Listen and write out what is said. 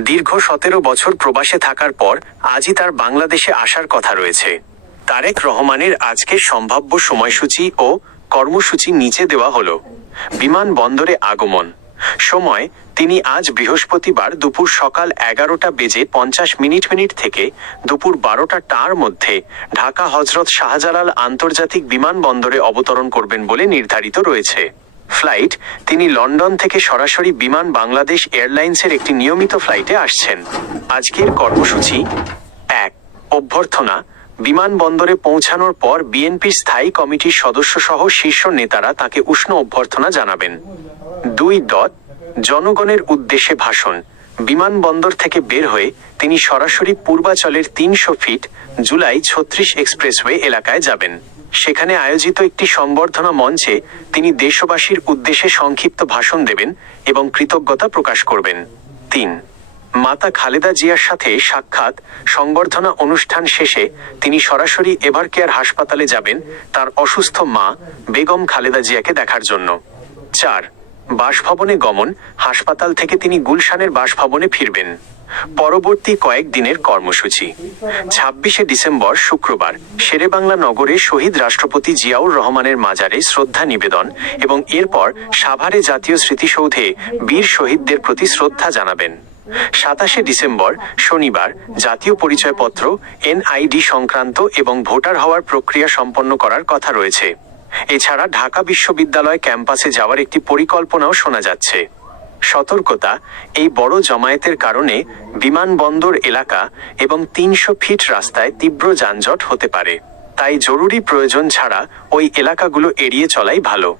দীর্ঘ 17 বছর প্রবাসে থাকার পর আজই তার বাংলাদেশে আসার কথা রয়েছে। তারেক রহমানের আজকের সম্ভাব্য সময়সূচি ও কর্মসূচি নিচে দেওয়া হলো। বিমানবন্দরে আগমন সময় তিনি আজ বৃহস্পতিবার দুপুর সকাল 11:50 থেকে দুপুর 12টার মধ্যে ঢাকা হজরত শাহজালাল আন্তর্জাতিক বিমানবন্দরে অবতরণ করবেন বলে নির্ধারিত রয়েছে। ফ্লাইট তিনি লন্ডন থেকে সরাসরি বিমান বাংলাদেশ এয়ারলাইন্সের একটি নিয়মিত ফ্লাইটে আসছেন। আজকের কর্মসূচি 1. অভ্যর্থনা বিমানবন্দরে পৌঁছানোর পর বিএনপির স্থায়ী কমিটির সদস্যসহ শীর্ষ নেতারা তাকে উষ্ণ অভ্যর্থনা জানাবেন। 2. জনগণের উদ্দেশ্যে ভাষণ বিমানবন্দর থেকে বের হয়ে তিনি সরাসরি পূর্বাচলের 300 ফিট জুলাই 36 এক্সপ্রেসওয়ে এলাকায় যাবেন। সেখানে আয়োজিত একটি সংবর্ধনা মঞ্চে তিনি দেশবাসীর উদ্দেশ্যে সংক্ষিপ্ত ভাষণ দেবেন এবং কৃতজ্ঞতা প্রকাশ করবেন। 3. মাতা খালেদা জিয়ার সাথে সাক্ষাৎ সংবর্ধনা অনুষ্ঠান শেষে তিনি সরাসরি এভারকেয়ার হাসপাতালে যাবেন তার অসুস্থ মা বেগম খালেদা জিয়াকে দেখার জন্য। 4. বাসভবনে গমন হাসপাতাল থেকে তিনি গুলশানের বাসভবনে ফিরবেন। পরবর্তী কয়েকদিনের কর্মসূচি 26 ডিসেম্বর শুক্রবার শেরেবাংলা নগরে শহীদ রাষ্ট্রপতি জিয়াউর রহমানের মাজারে শ্রদ্ধা নিবেদন এবং এরপর সাভারে জাতীয় স্মৃতিসৌধে বীর শহীদদের প্রতি শ্রদ্ধা জানাবেন। 27 ডিসেম্বর শনিবার জাতীয় পরিচয়পত্র NID সংক্রান্ত এবং ভোটার হওয়ার প্রক্রিয়া সম্পন্ন করার কথা রয়েছে। এছাড়া ঢাকা বিশ্ববিদ্যালয় ক্যাম্পাসে যাওয়ার একটি পরিকল্পনাও শোনা যাচ্ছে। সতর্কতা এই বড় জমায়েতের কারণে বিমানবন্দর এলাকা এবং 300 ফিট রাস্তায় তীব্র যানজট হতে পারে, তাই জরুরি প্রয়োজন ছাড়া ওই এলাকাগুলো এড়িয়ে চলাই ভালো।